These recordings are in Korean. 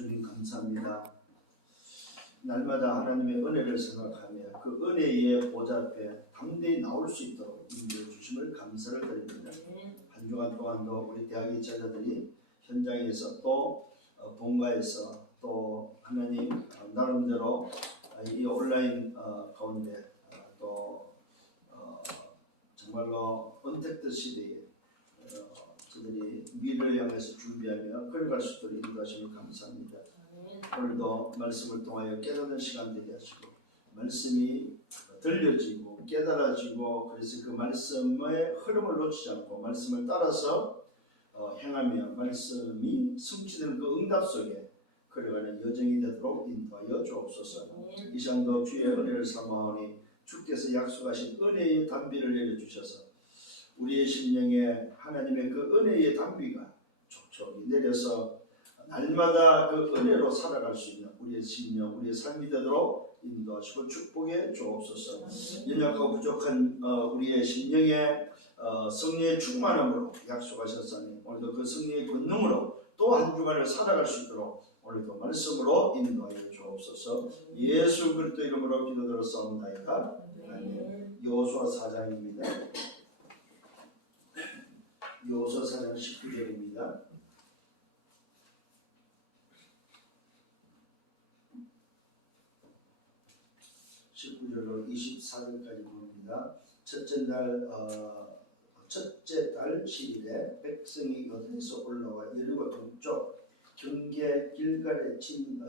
주님 감사합니다. 날마다 하나님의 은혜를 생각하며 그 은혜의 보좌 앞에 담대히 나올 수 있도록 인도해 주심을 감사를 드립니다. 한 주간 동안도 우리 대학의 제자들이 현장에서 또 본가에서 또 하나님 나름대로 이 온라인 가운데 또 정말로 언택트 시대에 저들이 미래를 향해서 준비하며 걸어갈 수 있도록 인도하심을 감사합니다. 오늘도 말씀을 통하여 깨닫는 시간 되게 하시고 말씀이 들려지고 깨달아지고 그래서 그 말씀의 흐름을 놓치지 않고 말씀을 따라서 행하며 말씀이 성취되는 그 응답 속에 걸어가는 여정이 되도록 인도하여 주옵소서. 이 시간도 주의 은혜를 사모하니 주께서 약속하신 은혜의 단비를 내려주셔서 우리의 심령에 하나님의 그 은혜의 단비가 촉촉이 내려서 날마다 그 은혜로 살아갈 수 있는 우리의 심령, 우리의 삶이 되도록 인도하시고 축복해 주옵소서. 연약하고 부족한 우리의 심령에 성령의 충만함으로 약속하셨으니 오늘도 그 성령의 권능으로 또 한 주간을 살아갈 수 있도록 오늘도 말씀으로 인도하여 주옵소서. 예수 그리스도 이름으로 기도드렸사옵나이다. 아멘. 여호수아 4장입니다. 여호수아 4장 19절입니다. 19절로 24절까지 봅니다. 첫째 달 10일에 백성이 요단에서 올라와 여리고 동쪽 경계 길갈의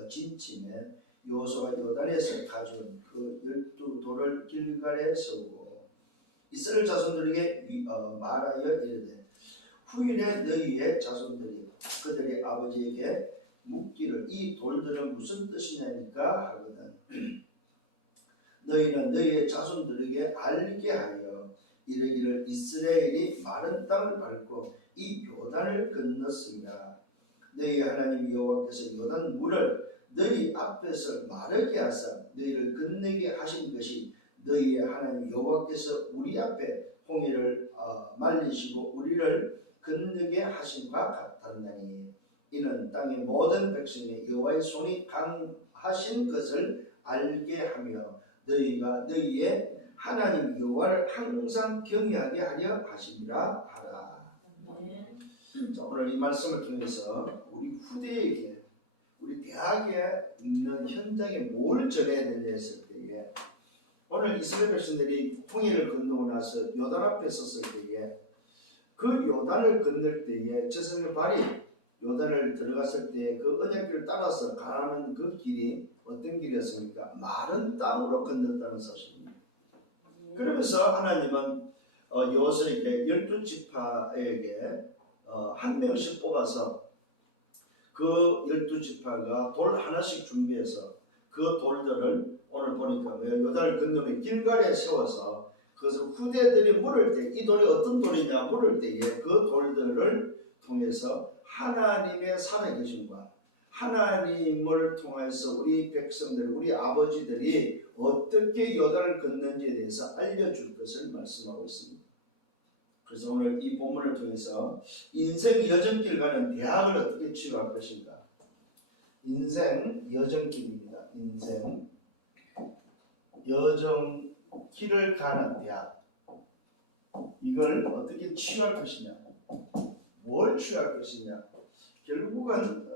진침에 여호수아가 요단에서 가져온 그 12돌을 길갈에 세우고 이스라엘 자손들에게 말하여 이르되 후일에 너희의 자손들이 그들의 아버지에게 묻기를 이 돌들은 무슨 뜻이냐니까 하거든. 너희는 너희의 자손들에게 알게 하여 이르기를 이스라엘이 마른 땅을 밟고 이 요단을 건넜습니다. 너희 하나님 여호와께서 요단 물을 너희 앞에서 마르게 하사 너희를 건너게 하신 것이 너희의 하나님 여호와께서 우리 앞에 홍해를 말리시고 우리를 건너게 하신과 같았나니 이는 땅의 모든 백성의 여호와의 손이 강하신 것을 알게 하며 너희가 너희의 하나님 여호와를 항상 경외하게 하려 하심이라 하라. 자, 오늘 이 말씀을 통해서 우리 후대에게 우리 대학에 있는 현장에 뭘 전해야 되냐 했을 때에 오늘 이스라엘 백성들이 홍해를 건너고 나서 요단 앞에 섰을 때에 그 요단을 건널 때에 제사장의 발이 요단을 들어갔을 때 그 언약길을 따라서 가는 그 길이 어떤 길이었습니까? 마른 땅으로 건넜다는 사실입니다. 그러면서 하나님은 여호수아에게 12지파에게 한 명씩 뽑아서 그 12지파가 돌 하나씩 준비해서 그 돌들을 오늘 보니까 요단을 건너면 길갈에 세워서 그것을 후대들이 물을 때 이 돌이 어떤 돌이냐 물을 때에 그 돌들을 통해서 하나님의 살아계심과 하나님을 통해서 우리 백성들, 우리 아버지들이 어떻게 요단을 걷는지에 대해서 알려줄 것을 말씀하고 있습니다. 그래서 오늘 이 본문을 통해서 인생 여정길 가는 대학을 어떻게 치유할 것인가. 인생 여정길입니다. 인생 여정길을 가는 대학. 이걸 어떻게 치유할 것이냐. 뭘 치유할 것이냐. 결국은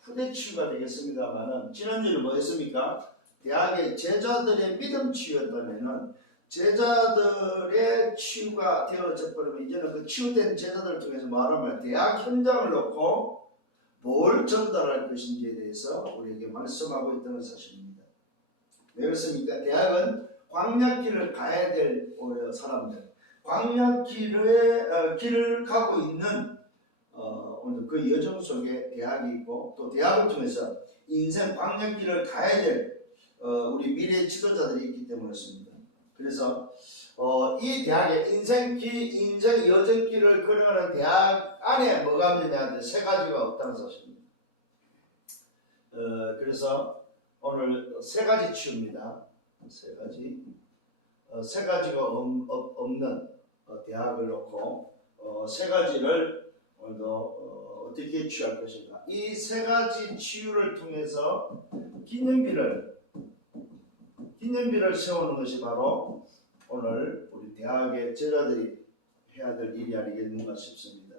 후대 치유가 되겠습니다만은 지난주에 뭐 했습니까? 대학의 제자들의 믿음 치유였다면은 제자들의 치유가 되어져 버리면 이제는 그 치유된 제자들을 통해서 말하면 대학 현장을 놓고 뭘 전달할 것인지에 대해서 우리에게 말씀하고 있다는 사실입니다. 왜 그렇습니까? 대학은 광야길을 가야 될 사람들, 광야길을 가고 있는 오늘 그 여정 속에 대학이 있고 또 대학을 통해서 인생 광야길을 가야 될 우리 미래 지도자들이 있기 때문이었습니다. 그래서 이 대학의 인생 여정길을 걸어가는 대학 안에 뭐가 있느냐 세 가지가 없다는 사실입니다. 그래서 오늘 세 가지 치유입니다. 세 가지가 없는 대학을 놓고 세 가지를 오늘도 어떻게 취할 것인가. 이 세 가지 치유를 통해서 기념비를 세우는 것이 바로 오늘 우리 대학의 제자들이 해야 될 일이 아니겠는가 싶습니다.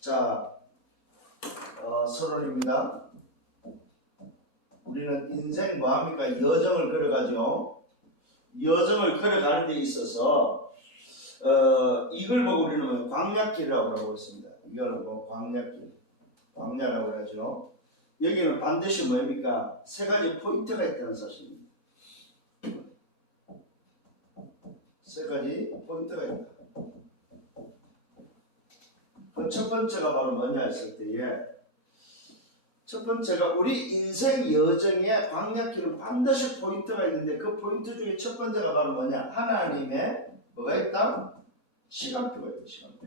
자, 서론입니다. 우리는 인생 뭐합니까? 여정을 걸어가죠. 여정을 걸어가는 데 있어서 이걸 보고 우리는 광약길이라고 하고 있습니다. 이걸 보고 광야라고 하죠. 여기는 반드시 뭡니까? 세 가지 포인트가 있다는 사실입니다. 세 가지 포인트가 있다. 그 첫 번째가 바로 뭐냐 했을 때에 첫 번째가 우리 인생 여정에 광약길은 반드시 포인트가 있는데 그 포인트 중에 첫 번째가 바로 뭐냐? 하나님의 뭐가 있다? 시간표가 있다. 시간표.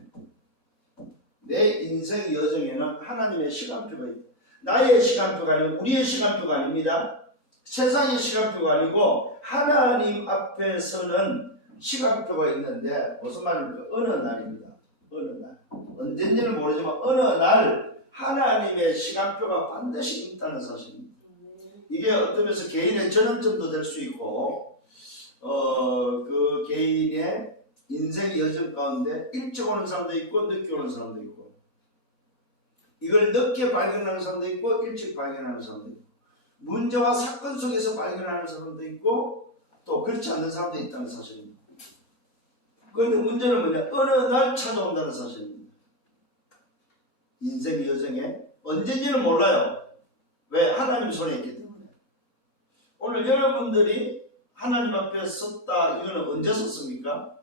내 인생 여정에는 하나님의 시간표가 있다. 나의 시간표가 아니고 우리의 시간표가 아닙니다. 세상의 시간표가 아니고 하나님 앞에서는 시간표가 있는데 무슨 말입니까? 어느 날입니다. 어느 날. 언젠지는 모르지만 어느 날 하나님의 시간표가 반드시 있다는 사실입니다. 이게 어떤 면에서 개인의 전환점도 될 수 있고 그 개인의 인생 여정 가운데 일찍 오는 사람도 있고 늦게 오는 사람도 있고 이걸 늦게 발견하는 사람도 있고 일찍 발견하는 사람도 있고 문제와 사건 속에서 발견하는 사람도 있고 또 그렇지 않는 사람도 있다는 사실입니다. 그런데 문제는 뭐냐? 어느 날 찾아온다는 사실입니다. 인생 여정에 언제인지는 몰라요. 왜? 하나님 손에 있기 때문에. 오늘 여러분들이 하나님 앞에 섰다. 이거는 언제 섰습니까?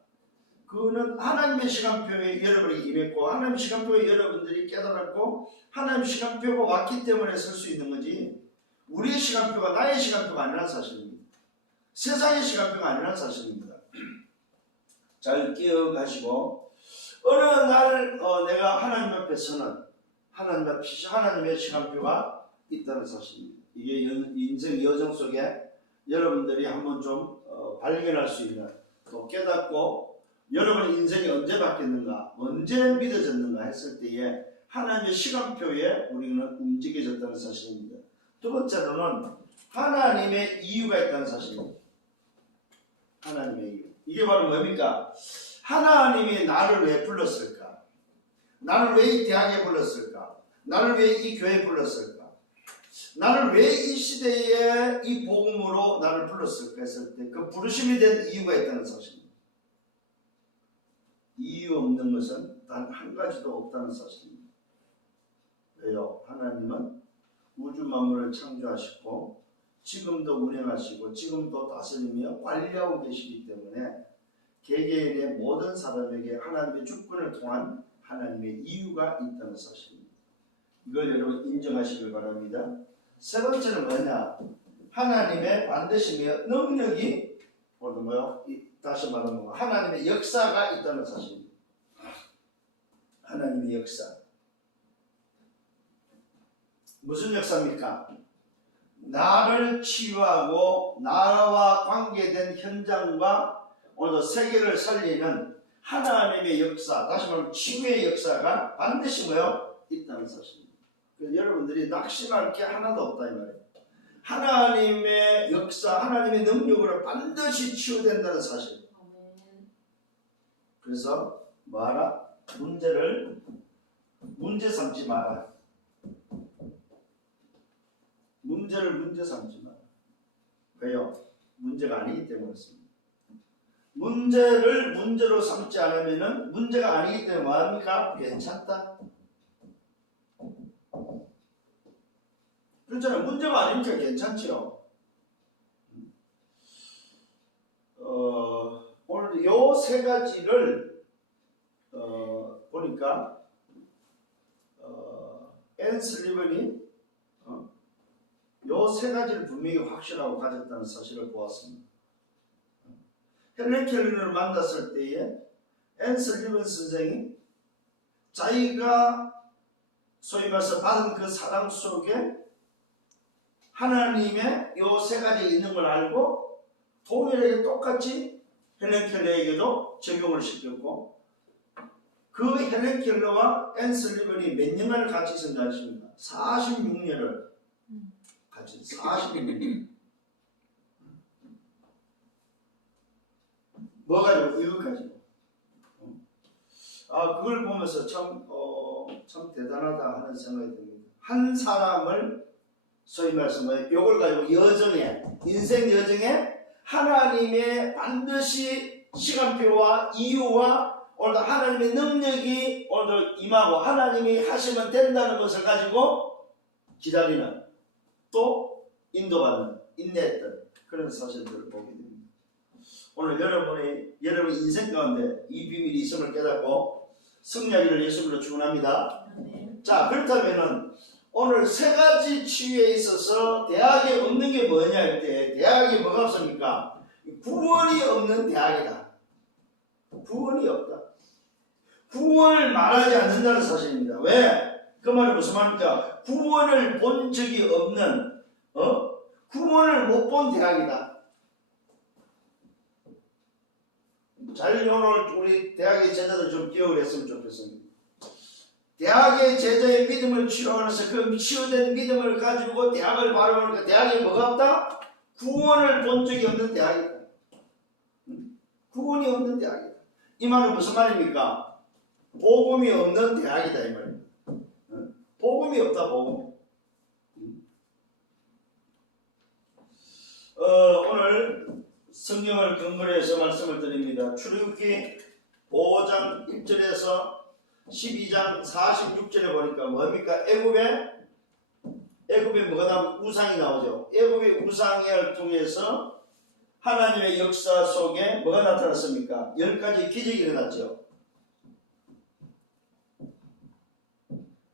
그거는 하나님의 시간표에 여러분이 임했고 하나님의 시간표에 여러분들이 깨달았고 하나님의 시간표가 왔기 때문에 설 수 있는 거지 우리의 시간표가 나의 시간표가 아니라는 사실입니다. 세상의 시간표가 아니라는 사실입니다. 잘 기억하시고 어느 날 내가 하나님 앞에 서는 하나님의 시간표가 있다는 사실입니다. 이게 인생 여정 속에 여러분들이 한번 좀 발견할 수 있는 또 깨닫고 여러분의 인생이 언제 바뀌었는가 언제 믿어졌는가 했을 때에 하나님의 시간표에 우리는 움직여졌다는 사실입니다. 두 번째로는 하나님의 이유가 있다는 사실입니다. 하나님의 이유. 이게 바로 뭡니까? 하나님이 나를 왜 불렀을까? 나를 왜 이 대학에 불렀을까? 나를 왜 이 교회에 불렀을까? 나를 왜 이 시대에 이 복음으로 나를 불렀을까 했을 때 그 부르심에 대한 이유가 있다는 사실입니다. 이유 없는 것은 단 한 가지도 없다는 사실입니다. 왜요? 하나님은 우주 만물을 창조하시고 지금도 운행하시고 지금도 다스리며 관리하고 계시기 때문에 개개인의 모든 사람에게 하나님의 주권을 통한 하나님의 이유가 있다는 사실입니다. 이걸 여러분 인정하시길 바랍니다. 세 번째는 뭐냐? 하나님의 반드시 능력이 다시 말하면 하나님의 역사가 있다는 사실입니다. 하나님의 역사. 무슨 역사입니까? 나를 치유하고 나와 관계된 현장과 오늘 세계를 살리는 하나님의 역사, 다시 말하면 치유의 역사가 반드시 있다는 사실입니다. 그래서 여러분들이 낙심할 게 하나도 없다 이 말이에요. 하나님의 역사, 하나님의 능력으로 반드시 치유된다는 사실. 그래서 뭐하라? 문제 삼지 마라. 문제를 문제 삼지 마라. 왜요? 문제가 아니기 때문에 그렇습니다. 문제를 문제로 삼지 않으면 문제가 아니기 때문에 뭐합니까? 괜찮다. 그렇잖아요. 문제가 아니니까 괜찮지요. 오늘 요 세 가지를 보니까 앤 슬리번이 요 세 가지를 분명히 확실하고 가졌다는 사실을 보았습니다. 헬렌 켈러를 만났을 때에 앤 슬리번 선생이 자기가 소위 말해서 받은 그 사랑 속에 하나님의 요 세 가지 있는 걸 알고 동일하게 똑같이 헬렌 켈러에게도 적용을 시켰고 그 헬렌 켈러와 앤 슬리번이 몇 년간을 같이 있었는지 아십니까? 46년을 같이 46년 뭐 가지고 이거 가지고 그걸 보면서 참 대단하다 하는 생각이 듭니다. 한 사람을 소위 말해서 요걸 가지고 여정에 인생 여정에 하나님의 반드시 시간표와 이유와 오늘도 하나님의 능력이 오늘도 임하고 하나님이 하시면 된다는 것을 가지고 기다리는 또 인도받는 인내했던 그런 사실들을 보게 됩니다. 오늘 여러분 인생 가운데 이 비밀이 있음을 깨닫고 승리하기를 예수님으로 축원합니다. 자, 그렇다면은 오늘 세 가지 치유에 있어서 대학에 없는 게 뭐냐 할 때 대학에 뭐가 없습니까? 구원이 없는 대학이다. 구원이 없다. 구원을 말하지 않는다는 사실입니다. 왜? 그 말은 무슨 말입니까? 구원을 본 적이 없는 구원을 못 본 대학이다. 잘 오늘 우리 대학의 제자들 좀 기억을 했으면 좋겠습니다. 대학의 제자의 믿음을 치유하면서 그 치유된 믿음을 가지고 대학을 바라보니까 대학에 뭐가 없다? 구원을 본 적이 없는 대학이다. 구원이 없는 대학이다. 이 말은 무슨 말입니까? 복음이 없는 대학이다 이 말입니다. 복음이 없다 복음. 오늘 성경을 근거로 해서 말씀을 드립니다. 출애굽기 5장 1절에서 12장 46절에 보니까 뭡니까? 애굽에 뭐가 나오면 우상이 나오죠. 애굽의 우상을 통해서 하나님의 역사 속에 뭐가 나타났습니까? 10가지 기적이 일어났죠.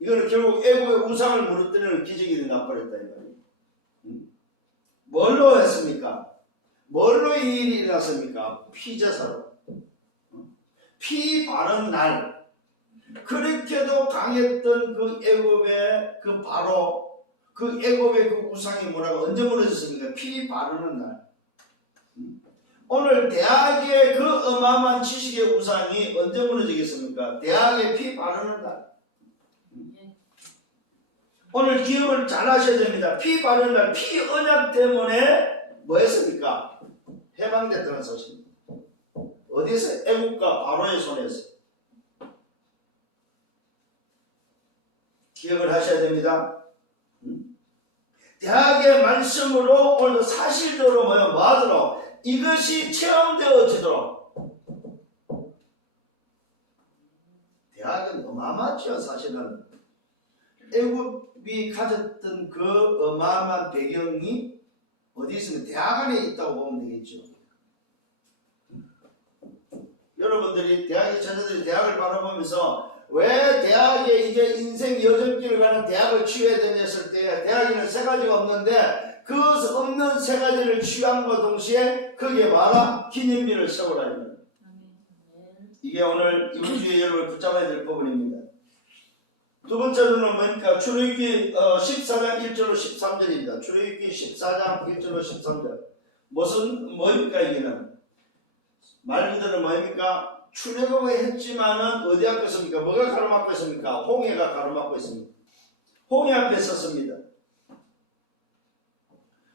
이거는 결국 애굽의 우상을 무너뜨리는 기적이 일어나버렸다 이 말이에요. 뭘로 했습니까? 뭘로 이 일이 일어났습니까? 피제사로. 피 바른 날. 그렇게도 강했던 그 애굽의 그 바로 그 애굽의 그 우상의 문화가 언제 무너졌습니까? 피 바르는 날. 오늘 대학의 그 어마어마한 지식의 우상이 언제 무너지겠습니까? 대학의 피 바르는 날. 오늘 기억을 잘 하셔야 됩니다. 피 바르는 날, 피 언약 때문에 뭐 했습니까? 해방됐다는 소식입니다. 어디에서? 애국과 바로의 손에서. 기억을 하셔야 됩니다. 대학의 말씀으로 오늘도 사실대로 뭐 하도록 이것이 체험되어지도록. 대학은 어마어마하죠. 사실은 애국이 가졌던 그 어마어마한 배경이 어디 있으면 대학 안에 있다고 보면 되겠죠. 여러분들이 대학의 제자들이 대학을 바라보면서 왜 대학에 이제 인생 여정길을 가는 대학을 취해야 되냐 했을 때 대학에는 세 가지가 없는데 그 없는 세 가지를 취함과 동시에 거기에 봐라 기념비를 세우라. 이게 오늘 이번 주에 여러분을 붙잡아야 될 부분입니다. 두 번째로는 뭐니까 출애굽기 14장 1절로 13절입니다. 출애굽기 14장 1절로 13절. 뭡니까 이게는? 말 그대로 뭡니까? 출애굽을 했지만은 어디 앞에 섭니까? 뭐가 가로막고 있습니까? 홍해가 가로막고 있습니다. 홍해 앞에 섰습니다.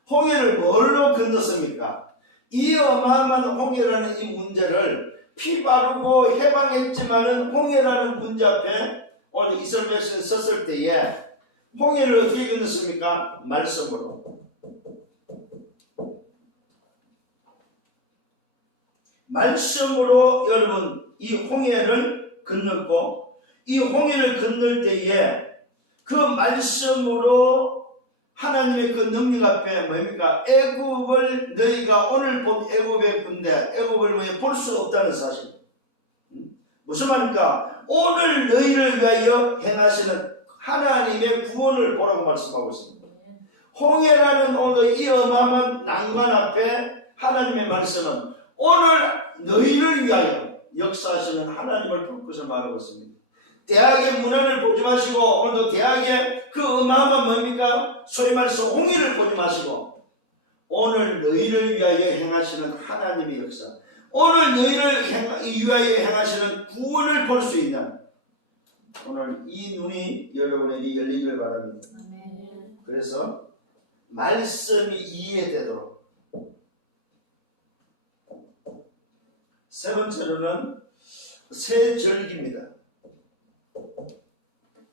홍해를 뭘로 건넜습니까? 이 어마어마한 홍해라는 이 문제를 피 바르고 해방했지만은 홍해라는 문제 앞에 오늘 이스라엘 백성이 섰을 때에 홍해를 어떻게 건넜습니까? 말씀으로. 말씀으로 여러분 이 홍해를 건넜고 이 홍해를 건널 때에 그 말씀으로 하나님의 그 능력 앞에 뭡니까? 애굽을 너희가 오늘 본 애굽의 군대 애굽을 볼 수 없다는 사실. 무슨 말입니까? 오늘 너희를 위하여 행하시는 하나님의 구원을 보라고 말씀하고 있습니다. 홍해라는 오늘 이 어마어마한 난관 앞에 하나님의 말씀은 오늘 너희를 위하여 역사하시는 하나님을 볼 것을 말하고 있습니다. 대학의 문화를 보지 마시고 오늘도 대학의 그 어마어마한 뭡니까? 소위 말해서 홍해를 보지 마시고 오늘 너희를 위하여 행하시는 하나님의 역사, 오늘 너희를 위하여 행하시는 구원을 볼 수 있는 오늘 이 눈이 여러분에게 열리길 바랍니다. 그래서 말씀이 이해되도록. 세 번째로는 새 절기입니다.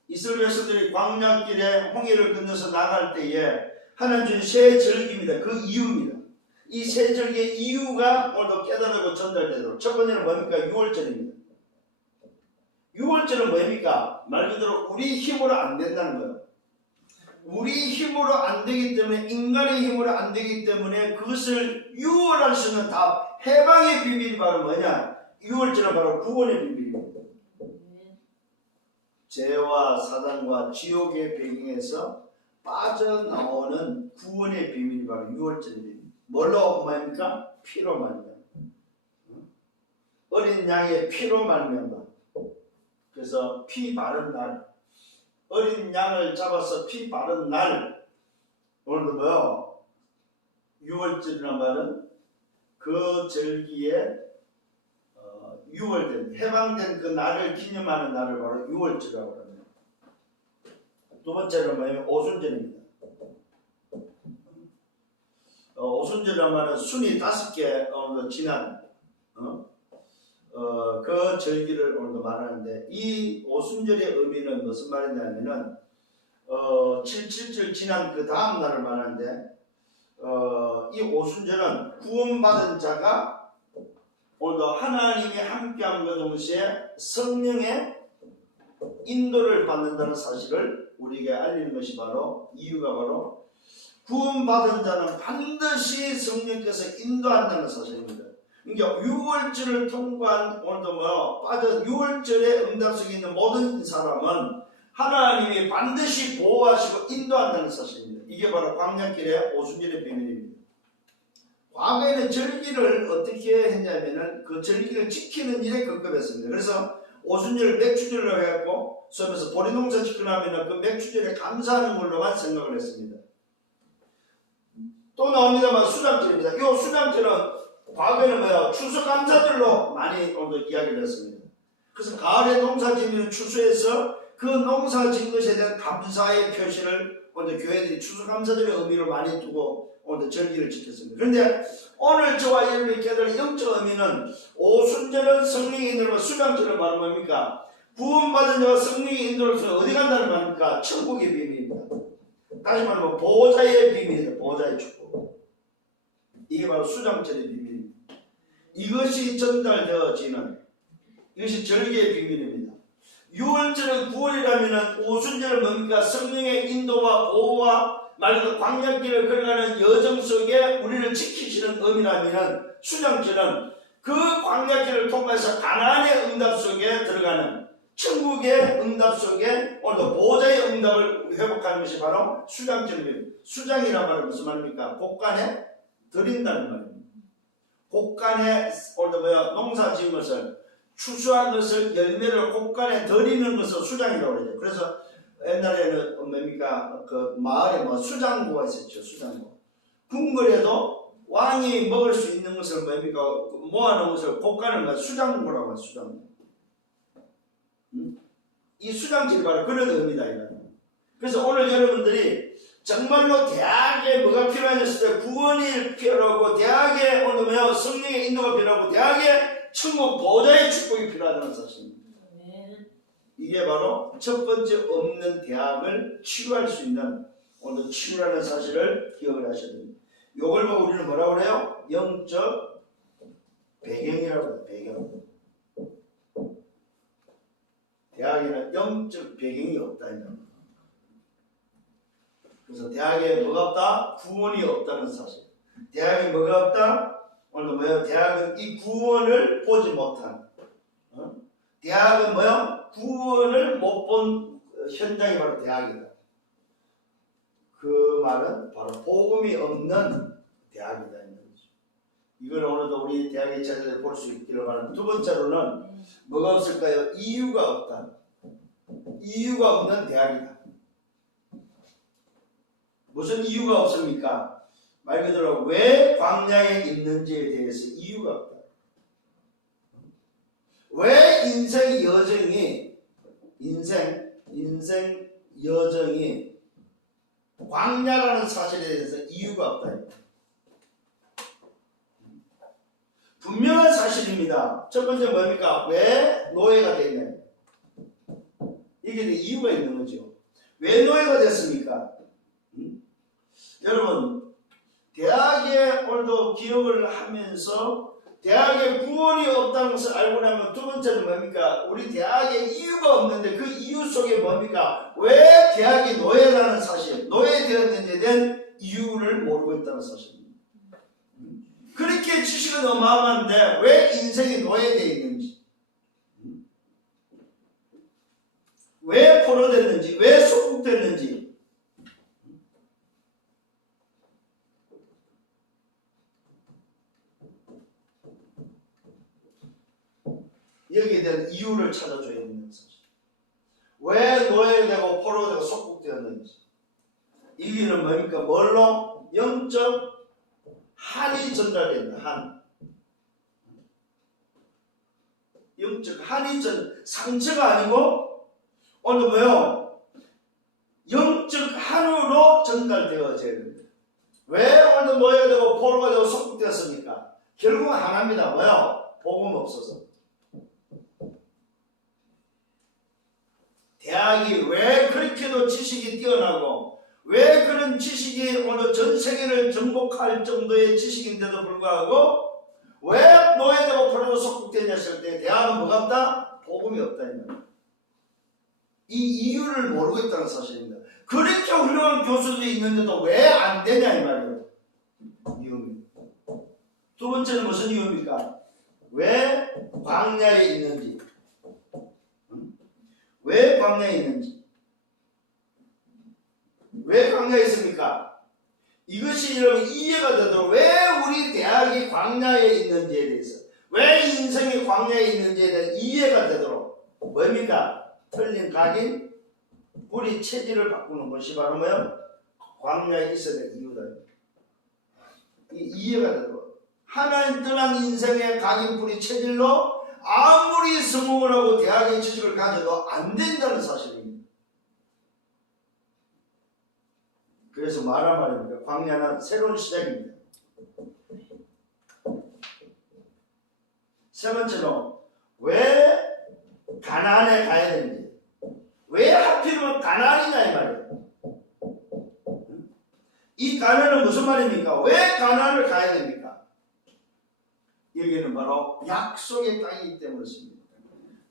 이스라엘 백성들이 광야길에 홍해를 건너서 나갈 때에 하나님 주신 새 절기입니다. 그 이유입니다. 이 새 절기의 이유가 오늘도 깨달고 전달되도록. 첫 번째는 뭡니까? 6월절입니다. 6월절은 뭡니까? 말 그대로 우리 힘으로 안 된다는 거예요. 우리 힘으로 안 되기 때문에, 인간의 힘으로 안 되기 때문에 그것을 유월할 수 있는 답, 해방의 비밀이 바로 뭐냐? 6월절은 바로 구원의 비밀입니다. 죄와 사단과 지옥의 배경에서 빠져나오는 구원의 비밀이 바로 6월절입니다. 뭘로 말입니까? 피로 말미암아. 어린 양의 피로 말미암아. 그래서 피 바른 날, 어린 양을 잡아서 피 바른 날, 오늘도 뭐요? 6월절이라는 말은 그 절기에 6월된 해방된 그 날을 기념하는 날을 바로 6월절이라고 합니다. 두 번째는 뭐냐면 오순절입니다. 오순절이라는 말은 순이 5개 지난 그 절기를 오늘도 말하는데, 이 오순절의 의미는 무슨 말이냐면은 7.7절 지난 그 다음 날을 말하는데, 이 오순절은 구원받은 자가 오늘도 하나님이 함께함과 동시에 성령의 인도를 받는다는 사실을 우리에게 알리는 것이 바로, 이유가 바로 구원받은 자는 반드시 성령께서 인도한다는 사실입니다. 그러니까 6월절을 통과한 오늘도 빠져 6월절의 응답 속에 있는 모든 사람은 하나님이 반드시 보호하시고 인도한다는 사실입니다. 이게 바로 광야길의 오순절의 비밀입니다. 과거에는 절기를 어떻게 했냐면은 그 절기를 지키는 일에 급급했습니다. 그래서 오순절을 맥주절로 해갖고 수업에서 보리농사 짓고 나면은 그 맥주절에 감사하는 걸로만 생각을 했습니다. 또 나옵니다만 수장절입니다. 이 수장절은 과거에는 추수감사절로 많이 오늘 이야기를 했습니다. 그래서 가을에 농사 지으면 추수해서 그 농사 지은 것에 대한 감사의 표시를 오늘 교회들이 추수감사절의 의미를 많이 두고 오늘 절기를 지켰습니다. 그런데 오늘 저와 여러분이 깨달은 영적 의미는, 오순절은 성령의 인도로, 수장절은 바로 뭡니까? 구원받은 자와 성령의 인도로서 어디 간다는 말입니까? 천국의 비밀입니다. 다시 말하면 보호자의 비밀입니다. 보호자의 축복. 이게 바로 수장절의 비밀입니다. 이것이 전달되어지는, 이것이 절기의 비밀입니다. 6월절은 9월이라면 오순절은 뭡니까? 성령의 인도와 보호와 말 그대로 광야길을 걸어가는 여정 속에 우리를 지키시는 의미라면, 수장절은 그 광야길을 통해서 가나안의 응답 속에 들어가는 천국의 응답 속에 오늘도 보호자의 응답을 회복하는 것이 바로 수장절입니다. 수장이란 말은 무슨 말입니까? 곳간에 드린다는 말입니다. 곳간에 오늘도 농사 지은 것을, 추수한 것을, 열매를 곳간에 드리는 것을 수장이라고 그러죠. 그래서 옛날에는 뭡니까? 그 마을에 수장고가 있었죠. 수장고. 궁궐에도 왕이 먹을 수 있는 것을 뭡니까? 모아놓은 것을 곳간을 수장고라고 하죠. 수장고. 이 수장질이 바로 그런 의미다. 그래서 오늘 여러분들이 정말로 대학에 뭐가 필요하셨을 때 구원이 필요하고, 대학에 오늘 성령의 인도가 필요하고, 대학에 천국 보호자의 축복이 필요하다는 사실입니다. 이게 바로 첫 번째 없는 대학을 치유할 수 있는 오늘 치유라는 사실을 기억을 하셔야 됩니다. 이걸 보고 우리는 뭐라고 그래요? 영적 배경이라고 해요. 배경. 대학에는 영적 배경이 없다. 그래서 대학에 뭐가 없다? 구원이 없다는 사실. 대학에 뭐가 없다? 오늘 뭐예요? 대학은 이 구원을 보지 못한, 대학은 뭐요? 구원을 못 본 현장이 바로 대학이다. 그 말은 바로 복음이 없는 대학이다. 이걸 오늘도 우리 대학의 제자들이 볼 수 있기를 바랍니다. 두 번째로는 뭐가 없을까요? 이유가 없다. 이유가 없는 대학이다. 무슨 이유가 없습니까? 말 그대로 왜 광야에 있는지에 대해서 이유가 없다. 왜 인생 여정이 인생 여정이 광야라는 사실에 대해서 이유가 없다. 분명한 사실입니다. 첫 번째 뭡니까? 왜 노예가 됐냐? 이게 이유가 있는 거죠. 왜 노예가 됐습니까? 여러분, 대학에 오늘도 기억을 하면서 대학에 구원이 없다는 것을 알고 나면 두 번째는 뭡니까? 우리 대학에 이유가 없는데 그 이유 속에 뭡니까? 왜 대학이 노예라는 사실, 노예되었는지에 대한 이유를 모르고 있다는 사실입니다. 그렇게 지식은 어마어마한데 왜 인생이 노예되어 있는지, 왜 포로됐는지, 왜 속국됐는지, 여기에 대한 이유를 찾아줘야 되는 사실. 왜 노예되고 포로되고 속국되었는지. 이유는 뭡니까? 뭘로? 영적 한이 전달된다. 한. 영적 한이 상처가 아니고 오늘 뭐요? 영적 한으로 전달되어져야 됩니다. 왜 오늘도 노예가 되고 포로가 되고 속국되었습니까? 결국은 하나입니다. 뭐요? 복음 없어서. 대학이 왜 그렇게도 지식이 뛰어나고 왜 그런 지식이 오늘 전 세계를 정복할 정도의 지식인데도 불구하고 왜 노예되고 포로로 속국되냐 했을 때 대학은 뭐가 없다? 복음이 없다. 이 이유를 모르고 있다는 사실입니다. 그렇게 훌륭한 교수들이 있는데도 왜 안 되냐 이 말이에요. 이유입니다. 두 번째는 무슨 이유입니까? 왜 광야에 있는지. 왜 광야에 있는지. 왜 광야에 있습니까? 이것이 여러분 이해가 되도록 왜 우리 대학이 광야에 있는지에 대해서, 왜 인생이 광야에 있는지에 대한 이해가 되도록 뭡니까? 틀린 각인 뿌리 체질을 바꾸는 것이 바로 뭐예요? 광야에 있어야 될 이유다. 이해가 되도록 하나님 떠난 인생의 각인 뿌리 체질로 아무리 성공을 하고 대학의 지식을 가져도 안 된다는 사실입니다. 그래서 말한 말입니다. 광야는 새로운 시작입니다. 세 번째로 왜 가나안에 가야 되는지, 왜 하필이면 가나안이냐 이 말이에요. 이 가나안은 무슨 말입니까? 왜 가나안을 가야 됩니까? 여기는 바로 약속의 땅이기 때문에 그렇습니다.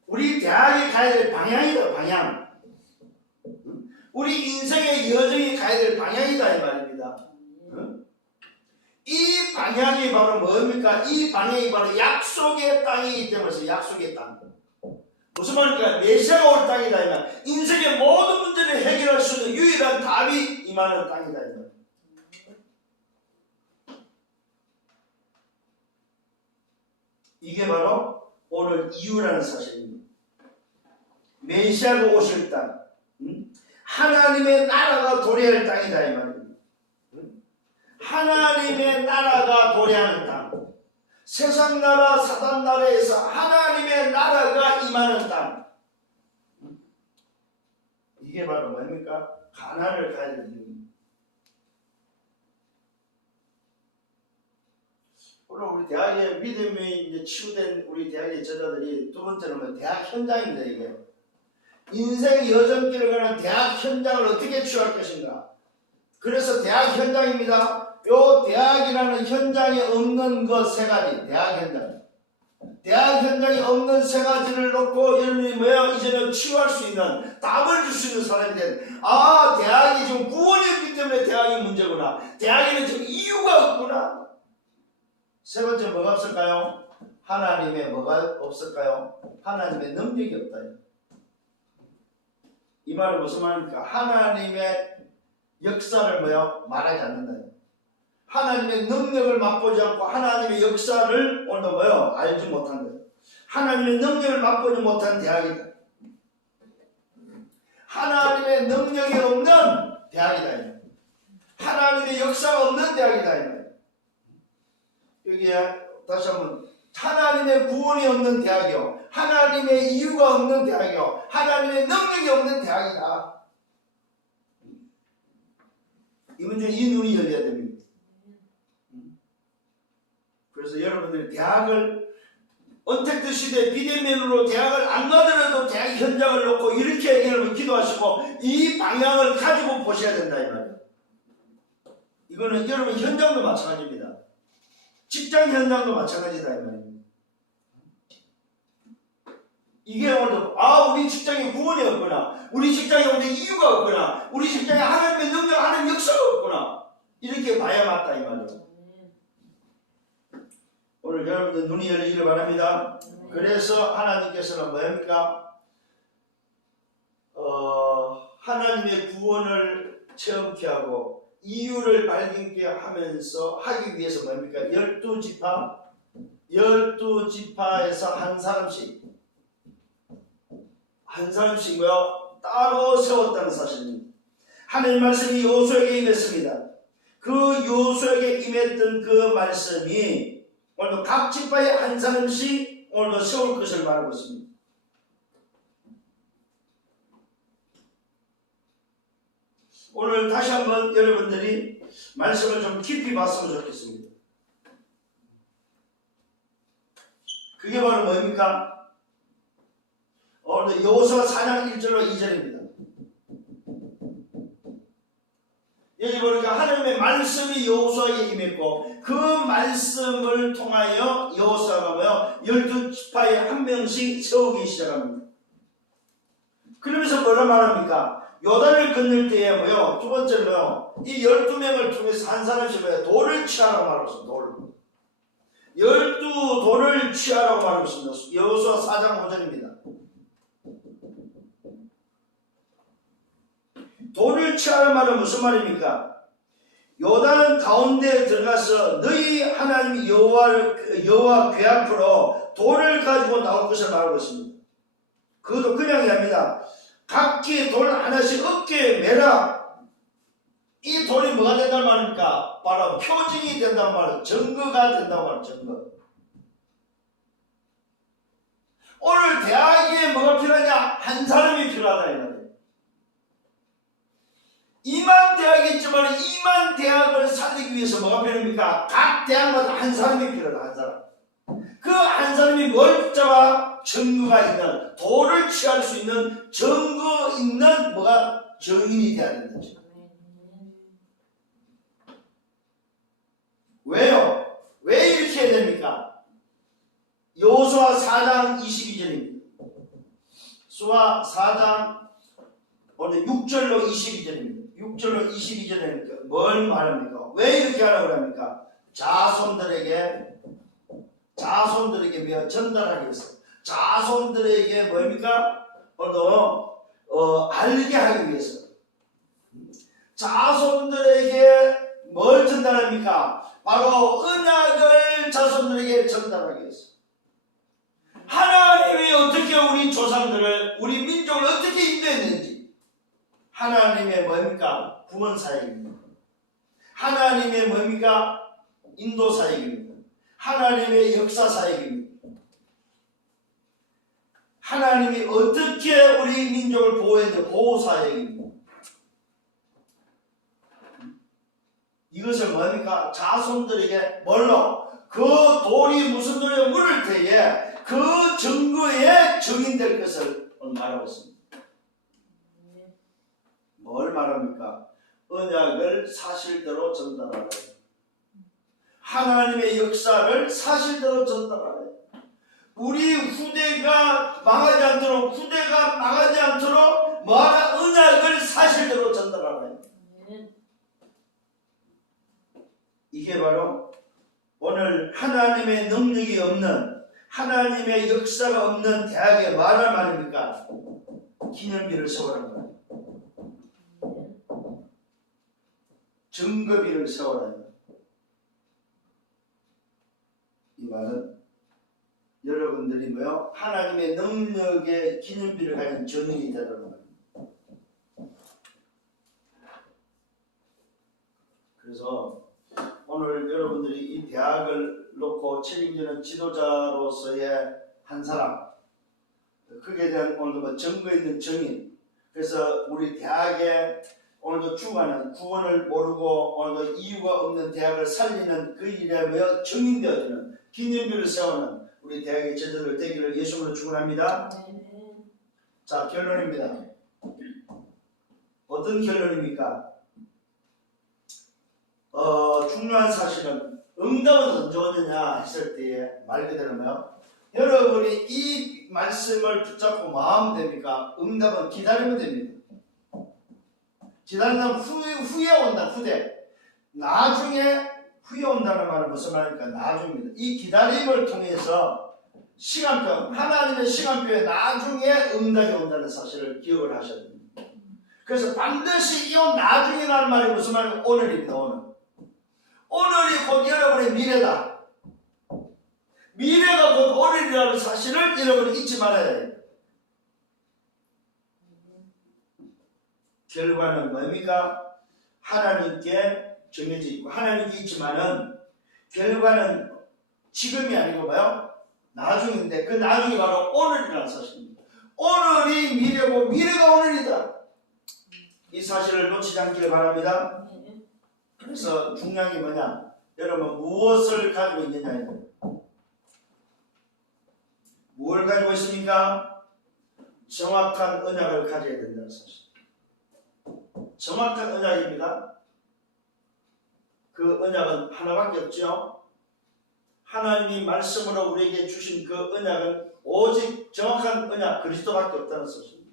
우리 대학에 가야 될 방향이다. 방향. 우리 인생의 여정이 가야 될 방향이다 이 말입니다. 이 방향이 바로 뭡니까? 이 방향이 바로 약속의 땅이기 때문에 약속의 땅. 무슨 말입니까? 메시아가 올 땅이다 이 말. 인생의 모든 문제를 해결할 수 있는 유일한 답이 임하는 땅이다 이 말. 이게 바로 오늘 이유라는 사실입니다. 메시아가 오실 땅, 하나님의 나라가 도래할 땅이다 이 말입니다. 하나님의 나라가 도래하는 땅, 세상 나라 사단 나라에서 하나님의 나라가 임하는 땅, 이게 바로 뭡니까? 가나안을 가야 되는 이유입니다. 물론 우리 대학의 믿음이 이제 치유된 우리 대학의 제자들이 두 번째는 뭐 대학 현장입니다. 이게 인생 여정길을 가는 대학 현장을 어떻게 치유할 것인가. 그래서 대학 현장입니다. 요 대학이라는 현장에 없는 것 세 가지. 대학 현장. 대학 현장에 없는 세 가지를 놓고 여러분이 뭐야 이제는 치유할 수 있는 답을 줄 수 있는 사람이 된. 아, 대학이 지금 구원이 없기 때문에 대학이 문제구나. 대학에는 지금 이유가 없구나. 세 번째 뭐가 없을까요? 하나님의 뭐가 없을까요? 하나님의 능력이 없다. 이 말은 무슨 말입니까? 하나님의 역사를 뭐요? 말하지 않는다. 하나님의 능력을 맛보지 않고 하나님의 역사를 오늘 뭐요? 알지 못한다. 하나님의 능력을 맛보지 못한 대학이다. 하나님의 능력이 없는 대학이다. 하나님의 역사가 없는 대학이다. 여기에 다시 한번 하나님의 구원이 없는 대학이요, 하나님의 이유가 없는 대학이요, 하나님의 능력이 없는 대학이다. 이 문제, 이 눈이 열려야 됩니다. 그래서 여러분들 대학을 언택트 시대 비대면으로 대학을 안 가더라도 대학 현장을 놓고 이렇게 여러분 기도하시고 이 방향을 가지고 보셔야 된다 이 말이에요. 이거는 여러분 현장도 마찬가지입니다. 직장 현장도 마찬가지다 이 말입니다. 이게 오늘도 우리 직장에 구원이 없구나, 우리 직장에 오늘 이유가 없구나, 우리 직장에 하나님의 능력, 하나님의 역사가 없구나, 이렇게 봐야 맞다 이 말이에요. 오늘 여러분들 눈이 열리기를 바랍니다. 그래서 하나님께서는 뭐입니까? 하나님의 구원을 체험케 하고 이유를 발견케 하면서 하기 위해서 뭡니까? 12지파에서 한 사람씩이요 따로 세웠다는 사실입니다. 하나님 말씀이 여호수아에게 임했습니다. 그 여호수아에게 임했던 그 말씀이 오늘도 각 지파에 한 사람씩 오늘도 세울 것을 말하고 있습니다. 오늘 다시 한번 여러분들이 말씀을 좀 깊이 봤으면 좋겠습니다. 그게 바로 뭡니까? 오늘 여호수아 4장 1절로 2절입니다. 여기 보니까 하나님의 말씀이 여호수아에게 임했고 그 말씀을 통하여 여호수아가 12지파에 한 명씩 세우기 시작합니다. 그러면서 뭐라 말합니까? 요단을 건널 때에 두 번째로 이 12명을 통해서 한 사람씩 돌을 취하라고 말하고 있습니다. 12돌을 취하라고 말하고 있습니다. 여호수아 4장 5절입니다. 돌을 취하라는 말은 무슨 말입니까? 요단 가운데 들어가서 너희 하나님 여호와 궤 앞으로 돌을 가지고 나올 것을 말하고 있습니다. 그것도 그냥이 아닙니다. 각기 돌 하나씩 어깨에 매라. 이 돌이 뭐가 된다는 말입니까? 바로 표징이 된다는 말이에요. 증거가 된다고 말이에요. 증거. 오늘 대학에 뭐가 필요하냐? 한 사람이 필요하다 이 말이에요. 2만 대학이 있지만 2만 대학을 살리기 위해서 뭐가 필요합니까? 각 대학마다 한 사람이 필요하다. 한 사람. 그 한 사람이 뭘 붙잡아? 증거가 있는, 돌을 취할 수 있는 증거 있는 증인이 되어야 된다. 왜요? 왜 이렇게 해야 됩니까? 여호수아 4장 22절입니다. 수아 4장 오늘 6절로 22절입니다. 6절로 22절에 뭘 말합니까? 왜 이렇게 하라고 합니까? 자손들에게 전달하기 위해서, 자손들에게 뭡니까? 알게 하기 위해서, 자손들에게 뭘 전달합니까? 바로 언약을 자손들에게 전달하기 위해서. 하나님이 어떻게 우리 조상들을, 우리 민족을 어떻게 인도했는지, 하나님의 뭡니까? 구원 사역입니다. 하나님의 뭡니까? 인도 사역입니다. 하나님의 역사 사역입니다. 하나님이 어떻게 우리 민족을 보호했는지 보호 사역입니다. 이것을 뭡니까? 자손들에게 그 돌이 무슨 돌에 물을 때에 그 증거에 증인될 것을 말하고 있습니다. 뭘 말합니까? 언약을 사실대로 전달하라. 하나님의 역사를 사실대로 전달하라. 우리 후대가 망하지 않도록 언약을 사실대로 전달하라. 이게 바로 오늘 하나님의 능력이 없는, 하나님의 역사가 없는 대학에 말할 말입니까? 기념비를 세우라는 거예요. 증거비를 세우라는 거예요. 이 말은 여러분들이 하나님의 능력의 기념비를 가진 증인이 되라는 거예요. 그래서 오늘 오늘 여러분들이 이 대학을 놓고 책임지는 지도자로서의 한 사람, 거기에 대한 오늘도 뭐 증거 있는 증인, 그래서 우리 대학에 오늘도 주관하는 구원을 모르고 오늘도 이유가 없는 대학을 살리는 그 일에 며 증인되어지는 기념비를 세우는 우리 대학의 제자들 되기를 예수님으로 축원합니다. 자, 결론입니다. 어떤 결론입니까? 중요한 사실은 응답은 언제 오느냐 했을 때에 말 그대로 뭐요? 여러분이 이 말씀을 붙잡고 마음 됩니까? 응답은 기다리면 됩니다. 기다리면 후에 온다. 후대. 나중에 후에 온다는 말은 무슨 말입니까? 나중입니다. 이 기다림을 통해서 시간표, 하나님의 시간표에 나중에 응답이 온다는 사실을 기억을 하셔야 됩니다. 그래서 반드시 이 나중이라는 말이 무슨 말입니까? 오늘입니다. 오늘. 오늘이 곧 여러분의 미래다. 미래가 곧 오늘이라는 사실을 여러분이 잊지 말아야 해요. 결과는 뭡니까? 하나님께 정해져 있고 하나님께 있지만은 결과는 지금이 아니고 뭐요? 나중인데 그 나중이 바로 오늘이라는 사실입니다. 오늘이 미래고 미래가 오늘이다. 이 사실을 놓치지 않기를 바랍니다. 그래서 중요한 게 뭐냐? 여러분 무엇을 가지고 있느냐예요. 뭘 가지고 있습니까? 정확한 언약을 가져야 된다는 사실. 정확한 언약입니다. 그 언약은 하나밖에 없죠. 하나님이 말씀으로 우리에게 주신 그 언약은 오직 정확한 언약 그리스도밖에 없다는 사실입니다.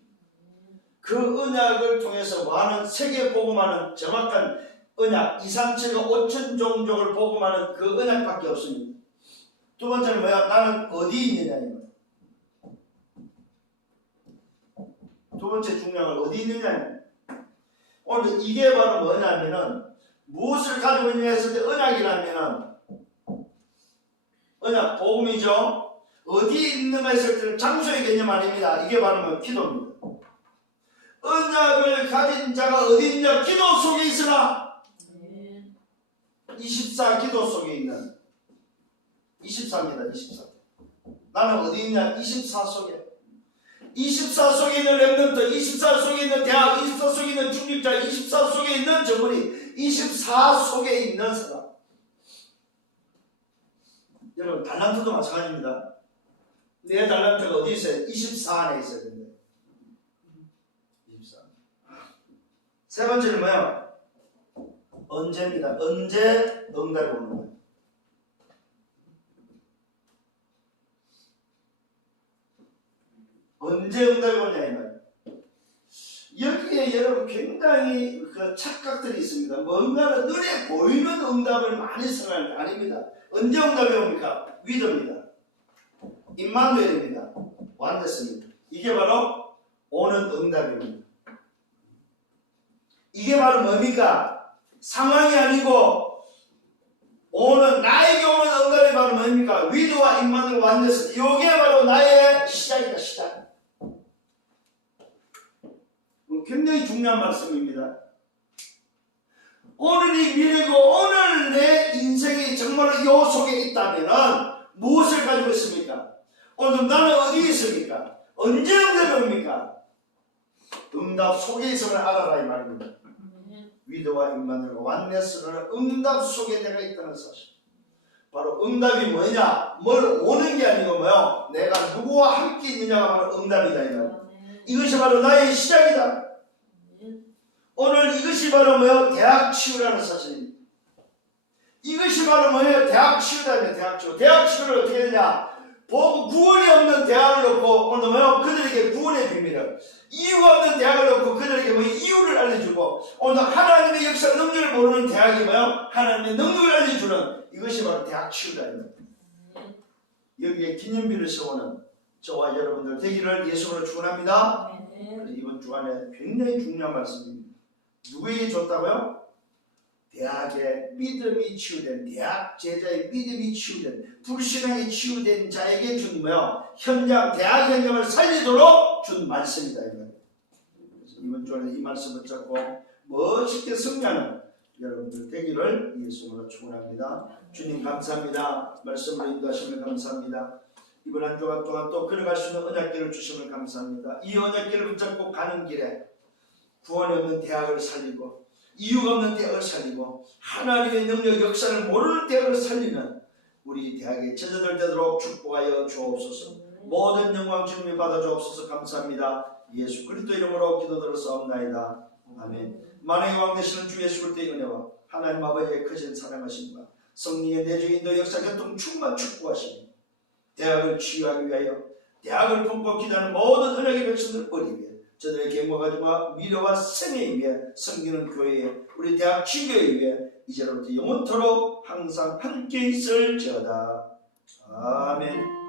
그 언약을 통해서 많은 세계 복음하는 정확한 언약 2, 3, 7, 5천 종족을 복음하는 그 언약밖에 없습니다. 두 번째는 뭐야? 나는 어디 있느냐. 두 번째 중요한 건 어디 있느냐. 오늘 이게 바로 뭐냐면은 무엇을 가지고 있느냐 했을 때 언약이라면은 언약 복음이죠. 어디 있는가 했을 때는 장소의 개념 아닙니다. 이게 바로 기도입니다. 언약을 가진 자가 어디 있냐? 기도 속에 있으나 24 기도 속에 있는 24입니다. 24. 나는 어디 있냐? 24 속에. 24 속에 있는 렘넌트, 24 속에 있는 대학, 24 속에 있는 중직자, 24 속에 있는 전문의, 24 속에 있는 사람. 여러분 달란트도 마찬가지입니다. 내 달란트가 어디 있어요? 24 안에 있어야 됩니다. 24. 세 번째는 뭐예요? 언제입니다. 언제 응답이 오는 거예요. 언제 응답이 오냐 이 말이에요. 여기에 여러분 굉장히 그 착각들이 있습니다. 뭔가는 눈에 보이는 응답을 많이 생각하는 게 아닙니다. 언제 응답이 옵니까? 위도입니다. 임마누엘입니다. 완됐습니다. 이게 바로 오는 응답입니다. 이게 바로 뭡니까? 상황이 아니고 오는 나에게 오는 응답이 바로 뭡니까? 위도와 임마누엘 완됐습니다. 이게 바로 나의 시작이다. 시작. 굉장히 중요한 말씀입니다. 오늘이 미래고 오늘 내 인생이 정말로 이 속에 있다면 무엇을 가지고 있습니까? 오늘 나는 어디에 있습니까? 언제 응답이 옵니까? 응답 속에 있음을 알아라 이 말입니다. 위도와 임마누엘과 완네스는 응답 속에 내가 있다는 사실. 바로 응답이 뭐냐? 뭘 오는 게 아니고 뭐요? 내가 누구와 함께 있느냐가 바로 응답이다 이 말. 이것이 바로 나의 시작이다. 오늘 이것이 바로 뭐예요? 대학 치유라는 사실입니다. 이것이 바로 뭐예요? 대학 치유다. 대학 치유. 대학 치유를 어떻게 되냐? 구원이 없는 대학을 놓고 오늘 뭐예요? 그들에게 구원의 비밀을, 이유가 없는 대학을 놓고 그들에게 뭐 이유를 알려주고, 오늘 하나님의 역사 능력을 모르는 대학이 뭐예요? 하나님의 능력을 알려주는 이것이 바로 대학 치유다. 여기에 기념비를 세우는 저와 여러분들 되기를 예수로 축원합니다. 이번 주간에 굉장히 중요한 말씀입니다. 누구에게 줬다고요? 대학의 믿음이 치유된, 대학 제자의 믿음이 치유된, 불신앙이 치유된 자에게 준 뭐요? 현장, 대학 현장을 살리도록 준 말씀이다. 이번 주간에 이 말씀을 잡고 멋있게 승리하는 여러분들 되기를 예수님으로 축원합니다. 주님 감사합니다. 말씀으로 인도하심을 감사합니다. 이번 한 주간 동안 또 걸어갈 수 있는 언약길을 주심을 감사합니다. 이 언약길을 붙잡고 가는 길에 구원이 없는 대학을 살리고 이유가 없는 대학을 살리고 하나님의 능력 역사를 모르는 대학을 살리는 우리 대학의 제자들 되도록 축복하여 주옵소서. 모든 영광 주님이 받아 주옵소서. 감사합니다. 예수 그리스도 이름으로 기도드렸사옵나이다. 아멘. 만왕의 왕 되시는 주 예수 그리스도의 은혜와 하나님 아버지의 크신 사랑하심과 성령의 내주 인도 역사 교통 충만 축복하시니 대학을 치유하기 위하여 대학을 품고 기도하는 모든 은혜의 백성들 머리 위에 저들의 경과가지와 미래와 생애 위에 섬기는 교회에 우리 대학 지교회 위에 이제로부터 영원토록 항상 함께 있을지어다. 아멘.